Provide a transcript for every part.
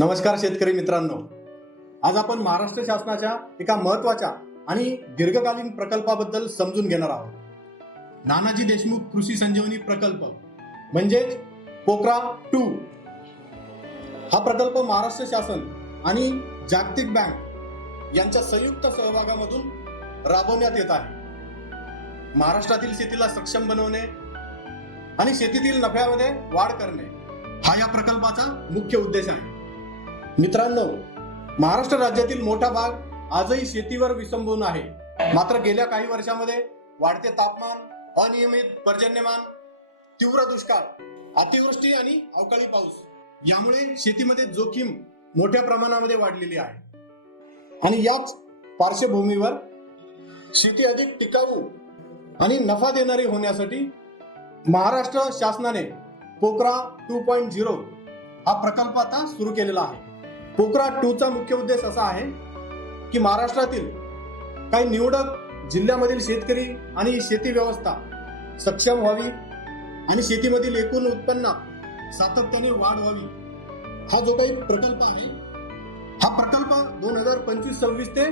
नमस्कार शेतकरी मित्रांनो, आज आपण महाराष्ट्र शासनाच्या एका महत्त्वाच्या आणि दीर्घकालीन प्रकल्पाबद्दल समजून घेणार आहोत. नानाजी देशमुख कृषी संजीवनी प्रकल्प म्हणजेच पोकरा 2. हा प्रकल्प महाराष्ट्र शासन आणि जागतिक बँक यांच्या संयुक्त सहभागामधून राबवण्यात येत आहे. महाराष्ट्रातील शेतीला सक्षम बनवणे आणि शेतीतील नफ्यामध्ये वाढ करणे हा या प्रकल्पाचा मुख्य उद्देश आहे. मित्रांनो, महाराष्ट्र राज्यातील मोठा भाग आजही शेतीवर विसंबून आहे. मात्र गेल्या काही वर्षांमध्ये वाढते तापमान, अनियमित पर्जन्यमान, तीव्र दुष्काळ, अतिवृष्टी आणि अवकाळी पाऊस यामुळे शेतीमध्ये जोखीम मोठ्या प्रमाणामध्ये वाढलेली आहे. आणि याच पार्श्वभूमीवर शेती अधिक टिकाऊ आणि नफा देणारी होण्यासाठी महाराष्ट्र शासनाने पोकरा 2.0 हा प्रकल्प आता सुरू केलेला आहे. पोकरा 2 चा मुख्य उद्देश असा आहे की महाराष्ट्रातील काही निवडक जिल्ह्यामधील शेतकरी आणि शेती व्यवस्था सक्षम व्हावी आणि शेतीमधील एकूण उत्पन्नात सातत्याने वाढ व्हावी. हा जो काही प्रकल्प आहे, हा प्रकल्प 2025-26 ते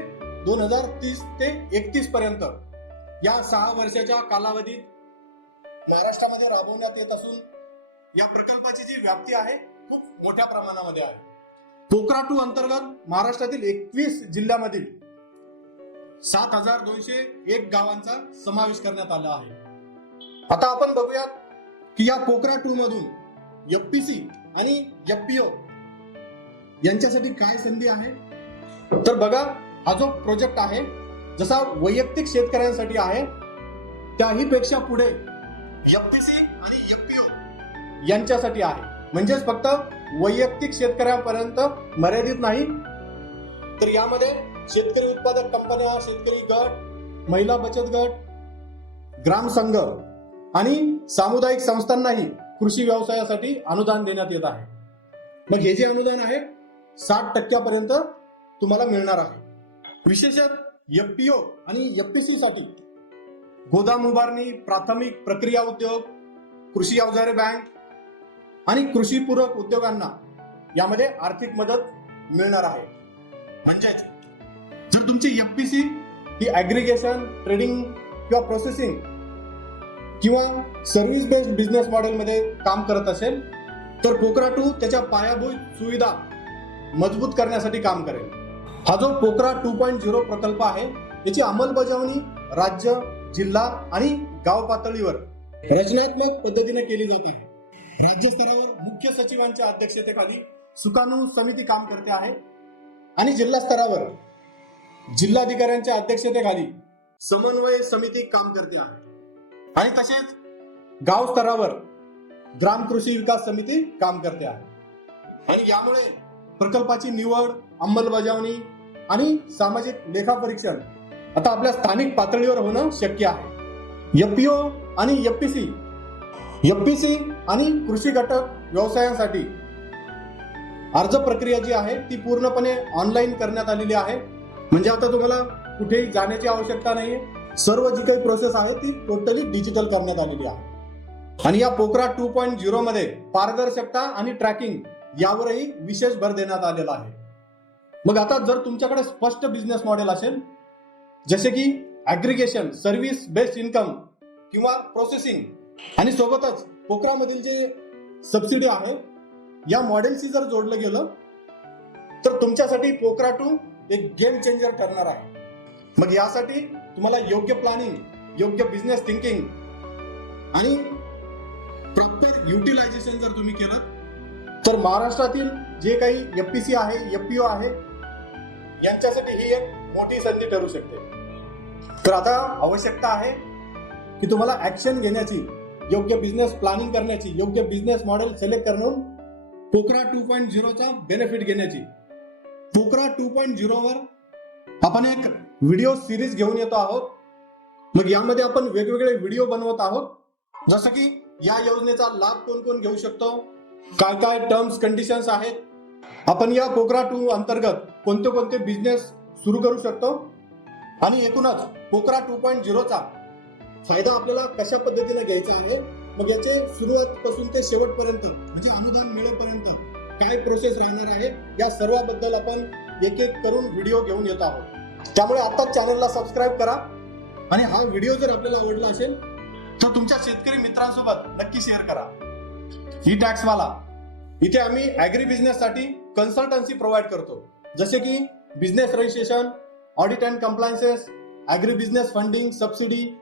2030 ते 31 पर्यंत या 6 वर्षाच्या कालावधीत महाराष्ट्रामध्ये राबवण्यात येत असून या प्रकल्पाची जी व्याप्ती आहे खूप मोठ्या प्रमाणामध्ये आहे. पोकरा 2 अंतर्गत महाराष्ट्रातील 21 जिल्ह्यामधील 7201 गावांचा समावेश करण्यात आला आहे. आता आपण बघूयात की या पोकरा 2 मधून एफपीसी आणि एफपीओ यांच्यासाठी काय संधी आहे. तर बघा, हा जो प्रोजेक्ट आहे जसा वैयक्तिक शेतकऱ्यांसाठी आहे त्याही पेक्षा पुढे एफपीसी आणि एफपीओ यांच्यासाठी आहे. म्हणजेच फक्त वैयक्तिक शेतकऱ्यांपर्यंत मर्यादित नाही, तर यामध्ये शेतकरी उत्पादक कंपन्या, शेतकरी गट, महिला बचत गट, ग्राम संघ आणि सामुदायिक संस्थांनाही कृषी व्यवसायासाठी अनुदान देण्यात येत आहे. मग हे जे अनुदान आहे 60% पर्यंत तुम्हाला मिळणार आहे. विशेषतः एफपीओ आणि एफपीसी साठी गोदाम उभारणी, प्राथमिक प्रक्रिया उद्योग, कृषी अवजारे बँक आणि कृषी पूरक उद्योगांना यामध्ये आर्थिक मदत मिळणार आहे. म्हणजेच जर तुमची एफपीसी ही ऍग्रिगेशन, ट्रेडिंग किंवा प्रोसेसिंग किंवा सर्व्हिस बेस्ड बिझनेस मॉडेलमध्ये काम करत असेल तर पोकरा 2 त्याच्या पायाभूत सुविधा मजबूत करण्यासाठी काम करेल. हा जो पोकरा 2.0 प्रकल्प आहे याची अंमलबजावणी राज्य, जिल्हा आणि गाव पातळीवर रचनात्मक पद्धतीने केली जात आहे. राज्य स्तरावर मुख्य सचिवांच्या अध्यक्षतेखाली सुकाणू समिती काम करते आहे आणि जिल्हा स्तरावर जिल्हाधिकाऱ्यांच्या अध्यक्षतेखाली समन्वय समिती काम करते आहे आणि तसेच गाव स्तरावर ग्राम कृषी विकास समिती काम करते आहे. आणि यामुळे प्रकल्पाची निवड, अंमलबजावणी आणि सामाजिक लेखापरीक्षण आता आपल्या स्थानिक पातळीवर होणं शक्य आहे. एफपीओ आणि एफपीसी आणि कृषी घटक व्यवसायांसाठी अर्ज प्रक्रिया जी आहे ती पूर्णपणे ऑनलाईन करण्यात आलेली आहे. म्हणजे आता तुम्हाला कुठेही जाण्याची आवश्यकता नाहीये. सर्व जी काही प्रोसेस आहे ती टोटली डिजिटल करण्यात आलेली आहे. आणि या पोकरा 2.0 मध्ये पारदर्शकता आणि ट्रॅकिंग यावरही विशेष भर देण्यात आलेला आहे. मग आता जर तुमच्याकडे स्पष्ट बिझनेस मॉडेल असेल जसे की ऍग्रिगेशन, सर्व्हिस बेस्ड इन्कम किंवा प्रोसेसिंग आणि सोबतच पोकरा मधील जे सबसिडी आहे या मॉडेलशी जर जोडलं गेलं तर तुमच्यासाठी पोकरा 2 एक गेम चेंजर ठरणार आहे. मग यासाठी तुम्हाला योग्य प्लॅनिंग, योग्य बिझनेस थिंकिंग आणि प्रॉपर युटिलायझेशन जर तुम्ही केलं तर महाराष्ट्रातील जे काही एफपीसी आहे, एफपीओ आहे यांच्यासाठी ही एक मोठी संधी ठरू शकते. तर आता आवश्यकता आहे की तुम्हाला ऍक्शन घेण्याची, योग्य बिझनेस प्लॅनिंग करण्याची, योग्य बिझनेस मॉडेल सिलेक्ट करून पोकरा 2.0 चा बेनिफिट घेण्याची. पोकरा 2.0 वर आपण एक व्हिडिओ सिरीज घेऊन येतो आहोत. मग यामध्ये आपण वेगवेगळे व्हिडिओ बनवत आहोत, जसं की या योजनेचा लाभ कोण कोण घेऊ शकतो, काय काय टर्म्स कंडिशन्स आहेत, आपण या पोकरा 2 अंतर्गत कोणते कोणते बिझनेस सुरू करू शकतो आणि एकूणच पोकरा 2.0 चा फायदा आपल्याला कशा पद्धतीने घ्यायचा आहे. मग याचे सुरुवातपासून ते शेवटपर्यंत म्हणजे अनुदान मिळेपर्यंत काय प्रोसेस राहणार आहे या सर्वाबद्दल आपण एक एक करून व्हिडिओ घेऊन येत आहोत. त्यामुळे आता चॅनलला सबस्क्राईब करा आणि हा व्हिडिओ जर आपल्याला आवडला असेल तर तुमच्या शेतकरी मित्रांसोबत नक्की शेअर करा. ही टॅक्सवाला इथे आम्ही ऍग्री बिझनेस साठी कन्सल्टन्सी प्रोव्हाइड करतो, जसे की business registration, audit and compliances, agri business funding, subsidy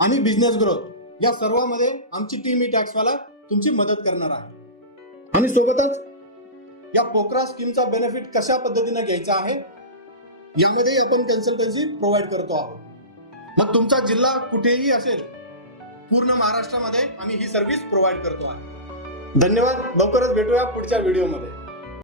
आणि बिझनेस ग्रोथ या सर्वांमध्ये आमची टीम ही टॅक्सवाला तुमची मदत करणार आहे. आणि सोबतच या पोकरा स्कीमचा बेनिफिट कशा पद्धतीने घ्यायचा आहे यामध्ये आपण कन्सल्टन्सी प्रोव्हाइड करतो आहोत. मग तुमचा जिल्हा कुठेही असेल, पूर्ण महाराष्ट्रामध्ये आम्ही ही सर्व्हिस प्रोव्हाइड करतो आहे. धन्यवाद. लवकरच भेटूया पुढच्या व्हिडिओमध्ये.